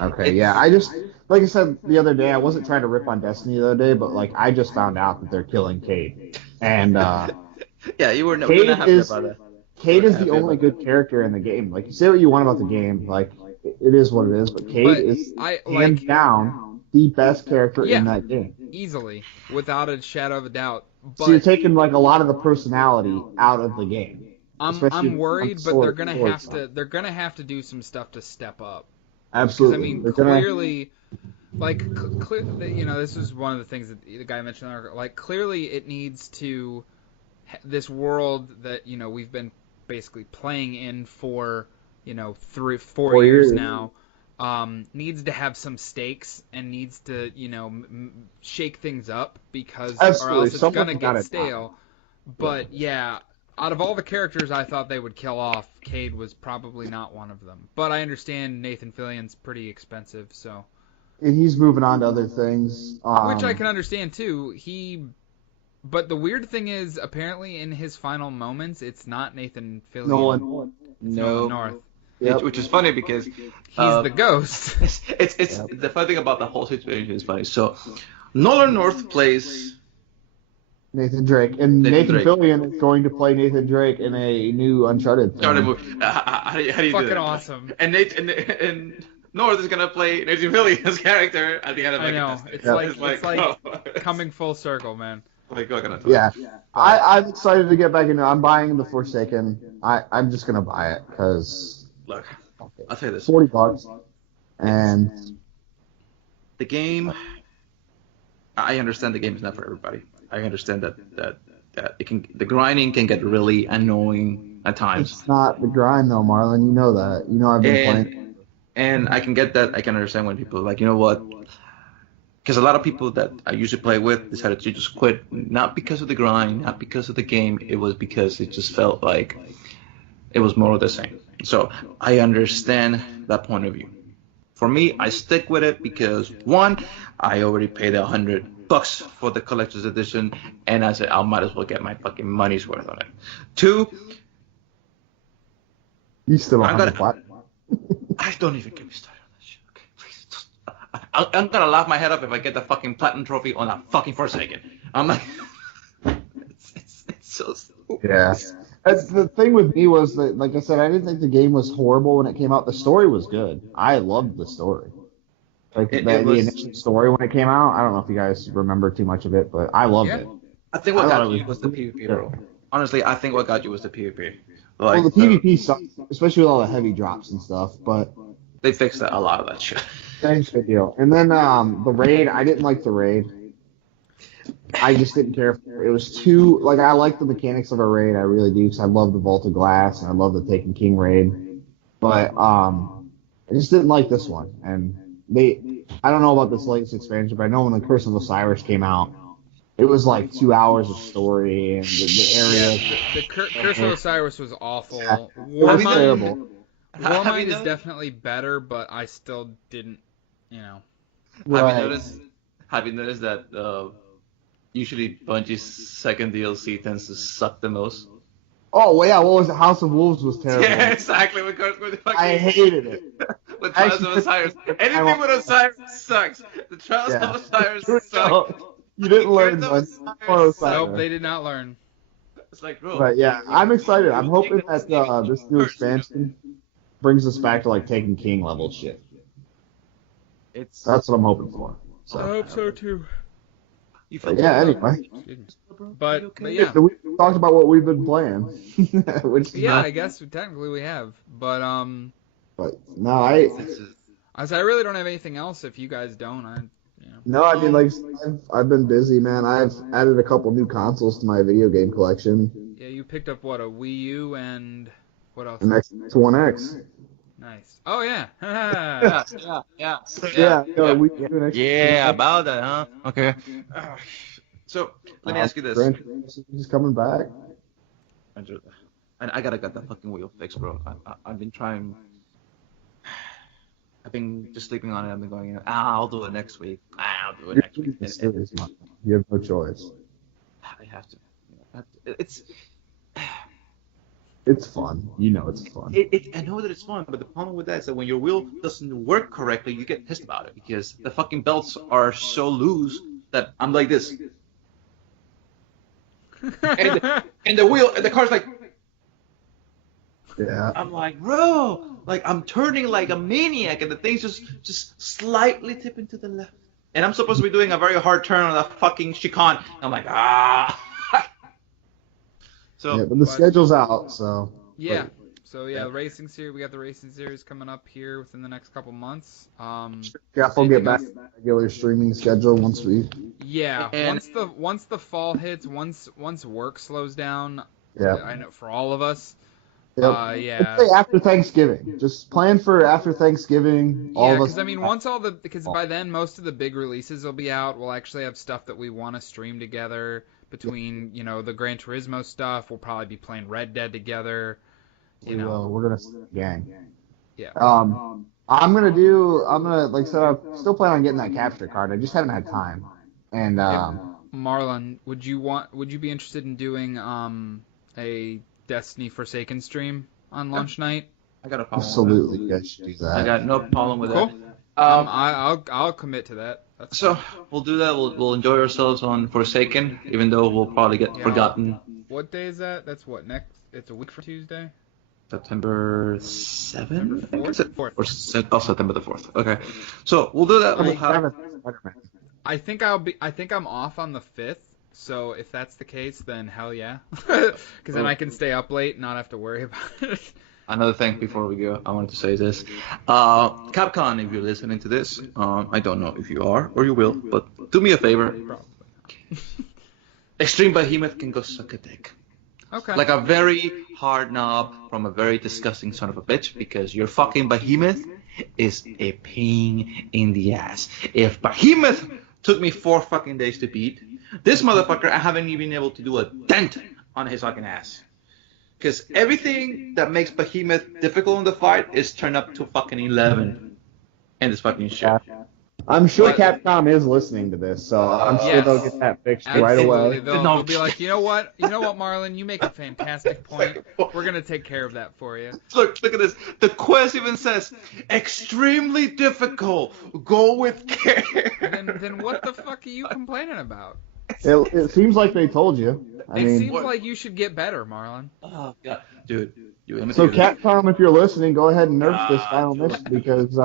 Okay, yeah. I just, like I said the other day, I wasn't trying to rip on Destiny the other day, but like I just found out that they're killing Cade, and yeah, you were not happy about that. Cade is the only good character in the game. Like, you say what you want about the game, like it is what it is, but Cade is hands down the best character in that game, easily, without a shadow of a doubt. But so you're taking like a lot of the personality out of the game. I'm worried, but they're gonna have to do some stuff to step up. Absolutely. I mean, clearly, this is one of the things that the guy mentioned. Like, clearly, it needs to this world that we've been basically playing in for 3-4 years now. Needs to have some stakes and needs to shake things up or else it's gonna get stale. But yeah. Out of all the characters I thought they would kill off, Cade was probably not one of them. But I understand Nathan Fillion's pretty expensive, so. And he's moving on to other things. Which I can understand, too. But the weird thing is, apparently in his final moments, it's not Nathan Fillion. Nolan. Nolan North. Yep. Which is funny because... he's the ghost. It's the funny thing about the whole situation is funny. So, Nolan North plays... Nathan Drake. And Nathan Fillion is going to play Nathan Drake in a new Uncharted movie. How do you do that? Fucking awesome. And North is going to play Nathan Fillion's character at the end of the I know. It's like coming full circle, man. Yeah. I'm excited to get back into it. I'm buying The Forsaken. I'm just going to buy it because... Look, I'll tell you this. $40. And... The game... I understand the game is not for everybody. I understand that the grinding can get really annoying at times. It's not the grind though, Marlon. You know that. You know I've been playing. And I can get that. I can understand when people are like, you know what? Because a lot of people that I usually play with decided to just quit, not because of the grind, not because of the game. It was because it just felt like it was more of the same. So I understand that point of view. For me, I stick with it because one, I already paid $100 for the collector's edition, and I said I might as well get my fucking money's worth on it. Two, you still don't have the don't even get me started on that shit. Okay, please. I'm gonna laugh my head off if I get the fucking platinum trophy on that fucking Forsaken. I'm like, it's so stupid. Yeah. The thing with me was that, like I said, I didn't think the game was horrible when it came out. The story was good. I loved the story. Like the initial story when it came out. I don't know if you guys remember too much of it, but I loved it. I think what got you was the PvP, bro. Honestly, I think what got you was the PvP. Like, well, the PvP sucks, especially with all the heavy drops and stuff, but they fixed a lot of that shit. Thanks, good deal. And then the raid, I didn't like the raid. I just didn't care. It was too, like, I like the mechanics of a raid, I really do, because I love the Vault of Glass, and I love the Taken King raid. But I just didn't like this one. And I don't know about this latest expansion, but I know when the Curse of Osiris came out, it was like 2 hours of story, and the area. Yeah, the Curse of Osiris was awful. Yeah, it was terrible. Warmind is definitely better, but I still didn't, Right. Have you noticed that usually Bungie's second DLC tends to suck the most? Oh, well, yeah, what was it? House of Wolves was terrible. Yeah, exactly. I hated it. With Trials of Osiris. Anything with Osiris sucks. The Trials of Osiris suck. You didn't learn much. Nope, they did not learn. It's like, bro. But yeah, I'm excited. I'm hoping that this new expansion brings us back to like Taken King level shit. That's what I'm hoping for. I hope so too. Anyway. But yeah. We talked about what we've been playing. Which I guess technically we have. But no, I really don't have anything else. If you guys don't, No, I mean, like, I've been busy, man. I've added a couple new consoles to my video game collection. Yeah, you picked up, what, a Wii U and what else? An Xbox One X. Nice. Oh, yeah. Yeah, about that, huh? Okay. So, let me ask you this. He's coming back. I gotta get that fucking wheel fixed, bro. I've been trying... I've been just sleeping on it. I've been going, I'll do it next week. I'll do it next week. You have no choice. I have to. It's fun. You know it's fun. I know that it's fun, but the problem with that is that when your wheel doesn't work correctly, you get pissed about it because the fucking belts are so loose that I'm like this. and the car's like... Yeah. I'm like, bro, like I'm turning like a maniac, and the thing's just slightly tipping to the left, and I'm supposed to be doing a very hard turn on the fucking chicane. I'm like, So. Yeah, but the schedule's out, so. Yeah. So yeah, the racing series. We got the racing series coming up here within the next couple months. We'll get back to the regular streaming schedule once we. Yeah. Once the fall hits, once work slows down. Yeah. I know for all of us. Yep. Yeah. Let's say after Thanksgiving. Just plan for after Thanksgiving. Yeah, because I mean, because by then most of the big releases will be out. We'll actually have stuff that we want to stream together between, the Gran Turismo stuff. We'll probably be playing Red Dead together. We're gonna gang. Yeah. I'm gonna like I said, I'm still planning on getting that capture card. I just haven't had time. And Marlon, would you be interested in doing a Destiny Forsaken stream on launch night? I got a problem. Absolutely, you guys should do that. I got no problem with cool. that. I'll commit to that. So we'll do that. We'll enjoy ourselves on Forsaken, even though we'll probably get forgotten. What day is that? That's what next? It's a week from Tuesday. September 7th? September 4th. Or September the 4th. Okay. So we'll do that. We'll have... I think I'm off on the 5th. So if that's the case, then hell yeah. Because then I can stay up late and not have to worry about it. Another thing before we go, I wanted to say this. Capcom, if you're listening to this, I don't know if you are or you will, but do me a favor. Extreme Behemoth can go suck a dick. Okay. Like a very hard knob from a very disgusting son of a bitch, because your fucking Behemoth is a pain in the ass. If Behemoth took me 4 fucking days to beat, this motherfucker, I haven't even been able to do a dent on his fucking ass. Because everything that makes Behemoth difficult in the fight is turned up to fucking 11 in this fucking shit. I'm sure But- Capcom is listening to this, so I'm sure Yes. they'll get that fixed right Absolutely. away. They'll be like, you know what, Marlon, you make a fantastic point. We're gonna take care of that for you. Look at this. The quest even says extremely difficult. Go with care. Then what the fuck are you complaining about? It seems like they told you. I It mean, seems like you should get better, Marlon. Oh god, dude. Let me so tell you this. Capcom, if you're listening, go ahead and nerf this final mission because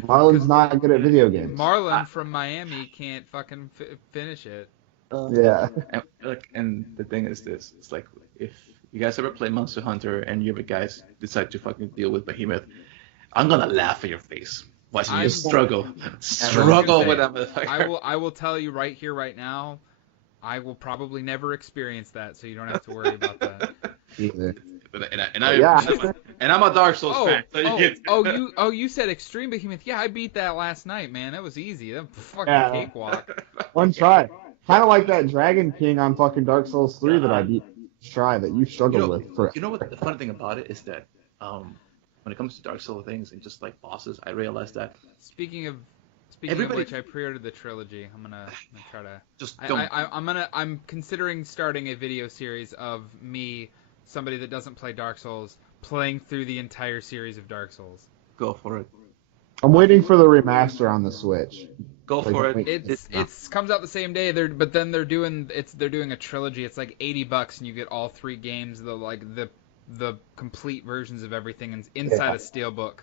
Marlon's not good at video games. Marlon from Miami can't fucking finish it. Yeah. And the thing is this: it's like if you guys ever play Monster Hunter and you ever guys decide to fucking deal with Behemoth, I'm gonna laugh in your face watching you struggle with that motherfucker. I will tell you right here, right now, I will probably never experience that, so you don't have to worry about that. Either. And I'm a Dark Souls fan. So you said Extreme Behemoth. Yeah, I beat that last night, man. That was easy. That fucking cakewalk. One try. Kind of like that Dragon King on fucking Dark Souls 3 that I beat. Try that you struggled with. For... You know what the funny thing about it is that when it comes to Dark Souls things and just like bosses, I realized that. Speaking of which, I pre-ordered the trilogy. I'm gonna try to. Just don't. I'm considering starting a video series of me, somebody that doesn't play Dark Souls, playing through the entire series of Dark Souls. Go for it. I'm waiting for the remaster on the Switch. Go for it. It comes out the same day. But then they're doing a trilogy. It's like $80 and you get all 3 games. The complete versions of everything inside a steelbook.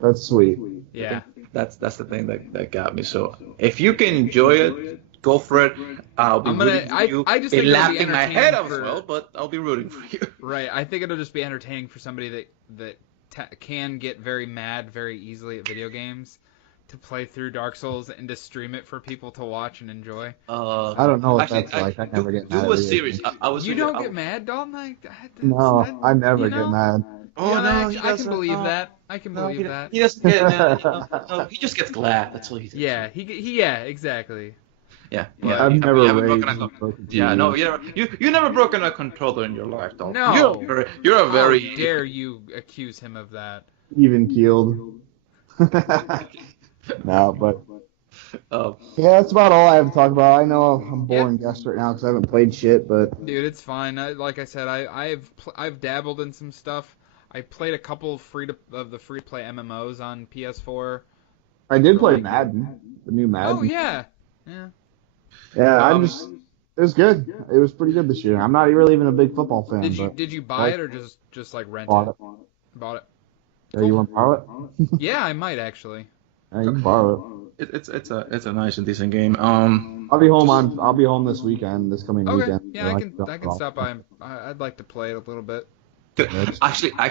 That's sweet. Yeah. That's the thing that got me. So if you can enjoy it, go for it. I'll be rooting for you. I just be think laughing my head off as well, but I'll be rooting for you. Right. I think it'll just be entertaining for somebody that can get very mad very easily at video games to play through Dark Souls and to stream it for people to watch and enjoy. I don't know what that's like. I never get mad. Do a series. You don't get mad, Dalton? No, I never get mad. Oh no, I can believe that. I can believe that. He doesn't get mad. No, he just gets glad. That's all he does. Yeah, yeah, exactly. Yeah. I've never you never broken a controller in your life, Dalton. No. You're a very. How dare you accuse him of that? Even keeled. No, but yeah, that's about all I have to talk about. I know I'm boring guest right now because I haven't played shit, but dude, it's fine. Like I said, I've dabbled in some stuff. I played a couple of the free to play MMOs on PS4. I did play Madden, the new Madden. Oh yeah. Yeah, it was good. It was pretty good this year. I'm not really even a big football fan. Did you buy it or just like rent it? Bought it. Yeah, you want to borrow it? Yeah, I might actually. Yeah, you can borrow it. It's a nice and decent game. I'll be home this weekend, this coming weekend. Yeah, I can stop by. I'd like to play it a little bit. Actually, I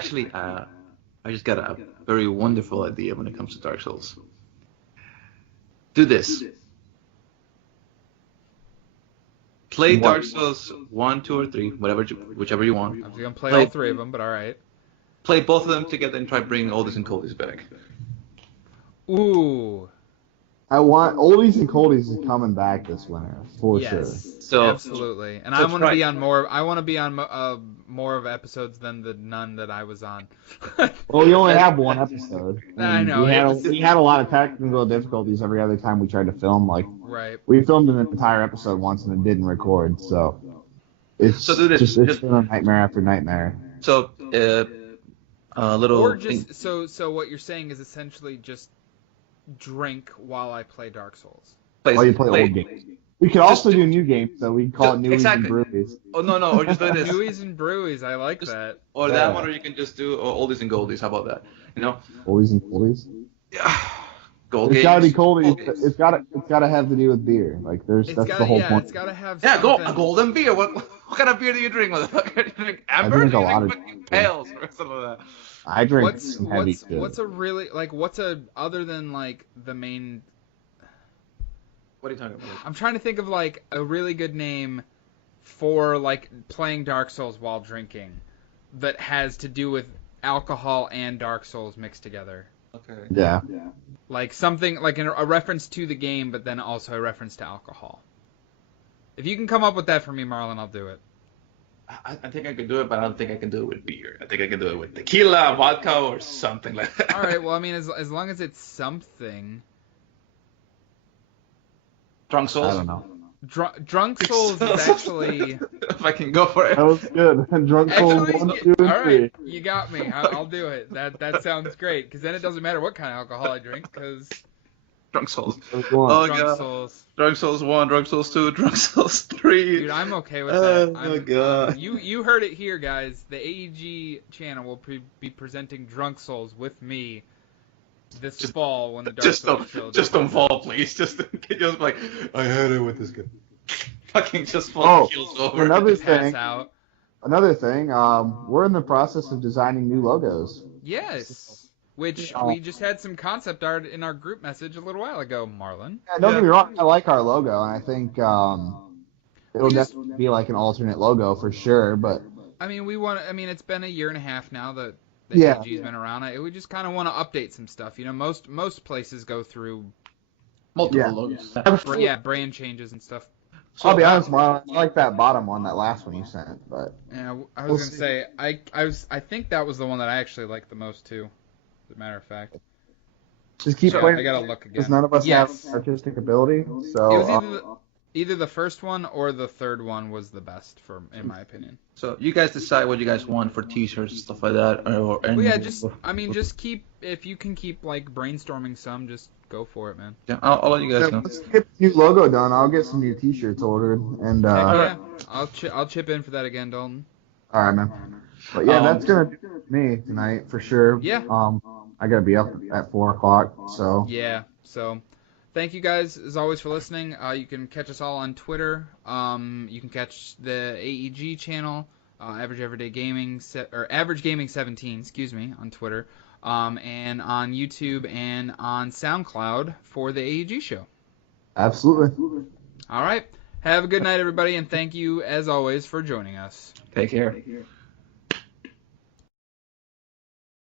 just got a very wonderful idea when it comes to Dark Souls. Do this. Play Dark Souls 1, 2, or 3, whichever you want. I'm gonna play all 3 of them, but all right. Play both of them together and try bringing oldies and coldies back. Ooh. I want oldies and coldies is coming back this winter for sure. So absolutely, and I want to be on more. I want to be on more of episodes than the none that I was on. Well, we only have one episode. I know. We had a lot of technical difficulties every other time we tried to film. Like, right. We filmed an entire episode once and it didn't record, so it's it's been a nightmare after nightmare. So so what you're saying is essentially just drink while I play Dark Souls. While you play old games. We could also do new games, so we can call it Newies and Brewies. Oh, no, or just do this. Newies and Brewies, I like that. Or that one, or you can just do oldies and goldies. How about that? You know? Oldies and goldies? Yeah. Gold it's gotta be coldies. It's gotta have to do with beer. Like, that's the whole point. It's gotta have something. Yeah, golden beer. What kind of beer do you drink, motherfucker? Do you drink amber? I drink a lot of pales or something like that. I drink some heavy shit. What's other than like the main. What are you talking about? I'm trying to think of like a really good name for like playing Dark Souls while drinking that has to do with alcohol and Dark Souls mixed together. Okay. Yeah. Like something like a reference to the game, but then also a reference to alcohol. If you can come up with that for me, Marlon, I'll do it. I think I can do it, but I don't think I can do it with beer. I think I can do it with tequila, vodka, or something like that. All right. Well, I mean, as long as it's something. Drunk I Souls. don't know. Drunk Souls is actually. If I can go for it. That was good. Drunk Souls Actually, 1, 2, and all 3. right, you got me. I'll do it. That sounds great, because then it doesn't matter what kind of alcohol I drink, because Drunk Souls. One. Oh Drunk god. Souls. Drunk Souls 1, Drunk Souls 2, Drunk Souls 3. Dude, I'm okay with that. Oh my god. You heard it here, guys. The AEG channel will be presenting Drunk Souls with me this fall when the Dark Souls trilogy. Just don't fall, please. Just like I had it with this guy. Fucking just fall kills over. Another pass thing. out. Another thing. We're in the process of designing new logos. Yes. Which we just had some concept art in our group message a little while ago, Marlon. Yeah, don't get me wrong. I like our logo, and I think it'll definitely be like an alternate logo for sure. But I mean, it's been a year and a half now that the AEG's been around. We just kind of want to update some stuff. You know, most places go through multiple logos. Brand changes and stuff. So, I'll be honest, Marlon, I like that bottom one, that last one you sent. But yeah, I was gonna say I think that was the one that I actually liked the most too. As a matter of fact. Just keep playing. I gotta look again. Because none of us have artistic ability. So it was either the first one or the third one was the best in my opinion. So you guys decide what you guys want for t-shirts and stuff like that, just keep if you can keep like brainstorming some, just go for it, man. Yeah, I'll let you guys know. Let's get the new logo done. I'll get some new t-shirts ordered, and I'll chip in for that again, Dalton. All right, man. But yeah, that's gonna do it for me tonight for sure. Yeah. I gotta be up at 4:00, so. Yeah. So, thank you guys as always for listening. You can catch us all on Twitter. You can catch the AEG channel, Average Everyday Gaming Average Gaming 17, excuse me, on Twitter, and on YouTube and on SoundCloud for the AEG show. Absolutely. All right. Have a good night, everybody, and thank you as always for joining us. Take care.